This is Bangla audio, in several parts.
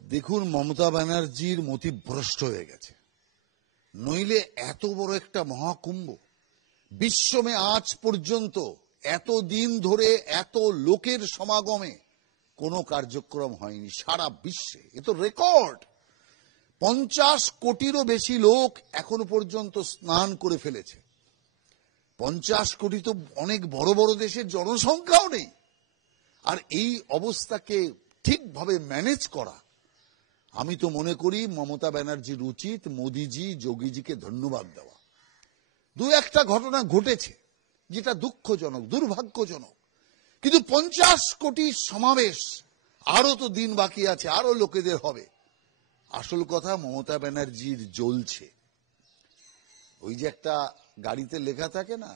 দেখুন, মমতা ব্যানার্জির মতিভ্রষ্ট হয়ে গেছে। নইলে এত বড় একটা মহাকুম্ভ বিশ্বমে আজ পর্যন্ত এত দিন ধরে এত লোকের সমাগমে কোনো কার্যক্রম হয়নি সারা বিশ্বে। এ তো রেকর্ড। 50 কোটিরও বেশি লোক এখনো পর্যন্ত স্নান করে ফেলেছে। 50 কোটি তো অনেক বড় বড় দেশের জনসংখ্যাও নেই। আর এই অবস্থাকে ঠিকভাবে ম্যানেজ করা, আমি তো মনে করি মমতা ব্যানার্জির উচিত মোদিজি যোগীজিকে ধন্যবাদ দেওয়া। দু একটা ঘটনা ঘটেছে যেটা দুঃখজনক, দুর্ভাগ্যজনক, কিন্তু 50 কোটি সমাবেশ, আরো তো দিন বাকি আছে, আরো লোকেদের হবে। আসল কথা, মমতা ব্যানার্জির জ্বলছে। ওই যে একটা গাড়িতে লেখা থাকে না,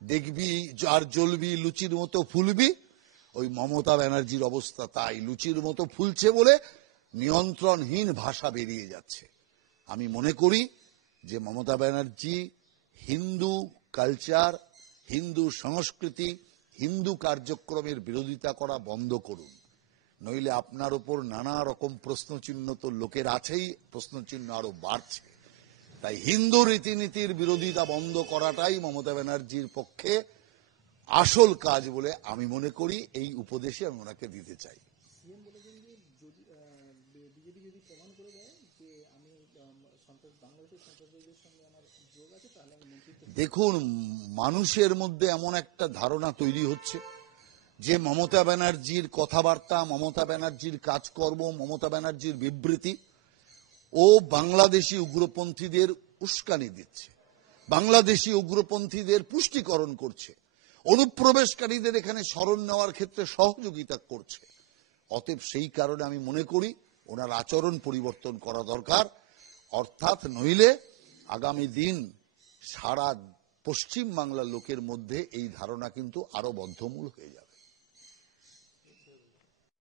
দেখবি আর জ্বলবি লুচির মতো ফুলবি, ওই মমতা ব্যানার্জির অবস্থা তাই। লুচির মতো ফুলছে বলে নিয়ন্ত্রণহীন ভাষা বেরিয়ে যাচ্ছে। আমি মনে করি যে মমতা ব্যানার্জি হিন্দু কালচার, হিন্দু সংস্কৃতি, হিন্দু কার্যক্রমের বিরোধিতা করা বন্ধ করুন। নইলে আপনার উপর নানা রকম প্রশ্নচিহ্ন তো লোকের আছেই, প্রশ্নচিহ্ন আরো বাড়ছে। তাই হিন্দু রীতিনীতির বিরোধিতা বন্ধ করাটাই মমতা ব্যানার্জির পক্ষে আসল কাজ বলে আমি মনে করি। এই উপদেশই আমি ওনাকে দিতে চাই। দেখুন, মানুষের মধ্যে এমন একটা ধারণা তৈরি হচ্ছে যে মমতা ব্যানার্জির কথাবার্তা, মমতা ব্যানার্জির কাজকর্ম, মমতা ব্যানার্জির বিবৃতি ও বাংলাদেশি উগ্রপন্থীদের উস্কানি দিচ্ছে, বাংলাদেশি উগ্রপন্থীদের পুষ্টিকরণ করছে, অনুপ্রবেশকারীদের এখানে শরণ নেওয়ার ক্ষেত্রে সহযোগিতা করছে। অতএব সেই কারণে আমি মনে করি ওনার আচরণ পরিবর্তন করা দরকার। অর্থাৎ নইলে আগামী দিন সারা পশ্চিম বাংলার লোকের মধ্যে এই ধারণা কিন্তু আরো বদ্ধমূল হয়ে যাবে।